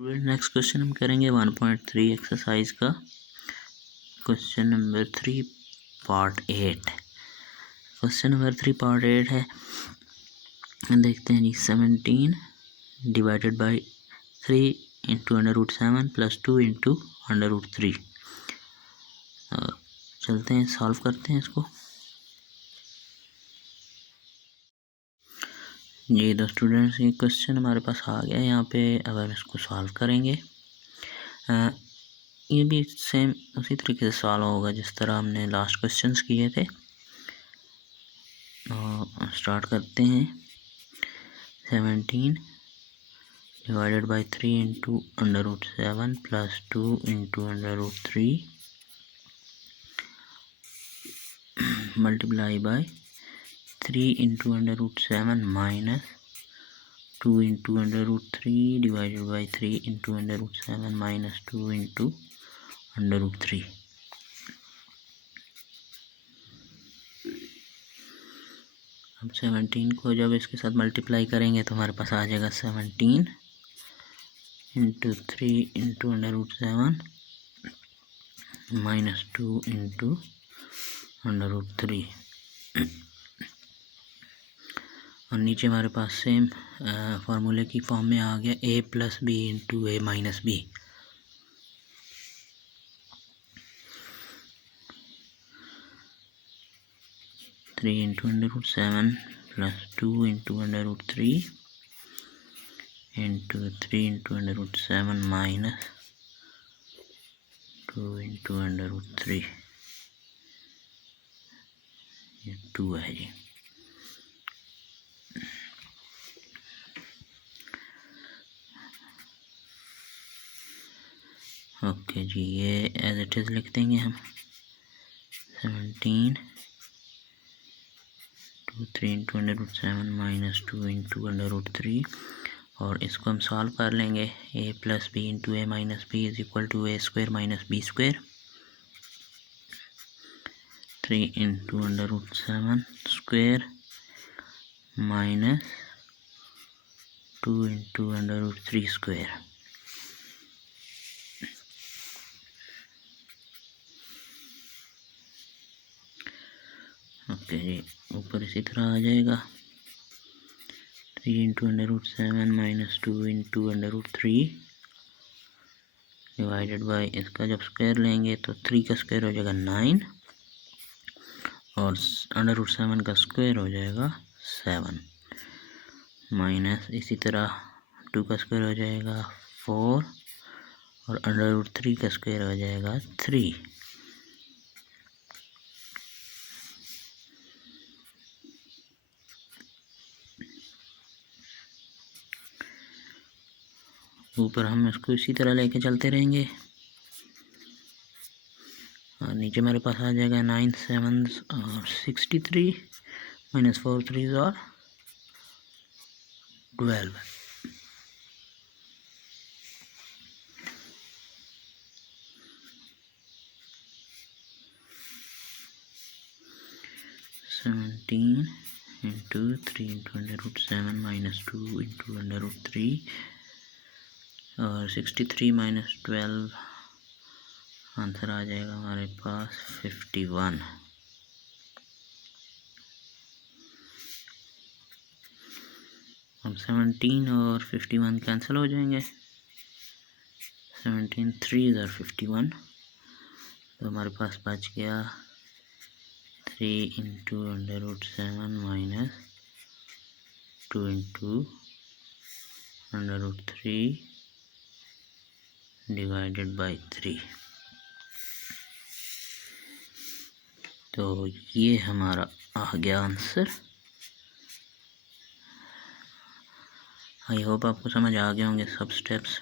Next question हम करेंगे 1.3 exercise का question number 3 part 8। Question number 3 part 8 है, देखते हैं जी। 17 divided by 3 into √7 plus 2 into √3। चलते हैं सॉल्व करते हैं इसको जी। तो स्टूडेंट्स ये क्वेश्चन हमारे पास आ गया यहाँ पे। अब हम इसको सॉल्व करेंगे। ये भी सेम उसी तरीके से सॉल्व होगा जिस तरह हमने लास्ट क्वेश्चंस किए थे। स्टार्ट करते हैं। 17 divided by 3 into √7 plus 2 into √3 multiply by 3 into √7 minus 2 into √3 divided by 3 into √7 minus 2 into √3। अब 17 को जब इसके साथ मल्टीप्लाई करेंगे तो हमारे पास आ जाएगा 17 इंटू 3 इंटू √7 माइनस 2 इंटू √3। और नीचे हमारे पास सेम फार्मूले की फॉर्म में आ गया a plus B into a minus B. Three into √7 plus 2 into √3 into 3 into √7 minus 2 into √3। ये 2 है जी। ओके जी, ये एज इट इज़ लिख देंगे हम। 17 3 इंटू √7 माइनस 2 इंटू √3 और इसको हम सॉल्व कर लेंगे। a plus B into a minus B is equal to a square minus b square. 3 into √7 square minus 2 into √3 square. Okay जी, ऊपर इसी तरह आ जाएगा। 3 into √7 minus 2 into √3 divided by, इसका जब स्क्वायर लेंगे तो 3 का स्क्वायर हो जाएगा 9 और √7 का स्क्वायर हो जाएगा 7 माइनस इसी तरह 2 का स्क्वायर हो जाएगा 4 और √3 का स्क्वायर हो जाएगा 3। ऊपर हम इसको इसी तरह लेके चलते रहेंगे और नीचे मेरे पास आ जाएगा 9 7 और 63 माइनस 4 3 और 12। Seventeen into 3 into √7 minus 2 into √3 और 63 माइनस 12 आंसर आ जाएगा हमारे पास 51। अब 17 और 51 कैंसिल हो जाएंगे। 17 3 और 51 तो हमारे पास बच गया 3 into √7 minus 2 into √3 divided by 3। तो ये हमारा आ गया आंसर। आई होप आपको समझ आ गए होंगे सब स्टेप्स।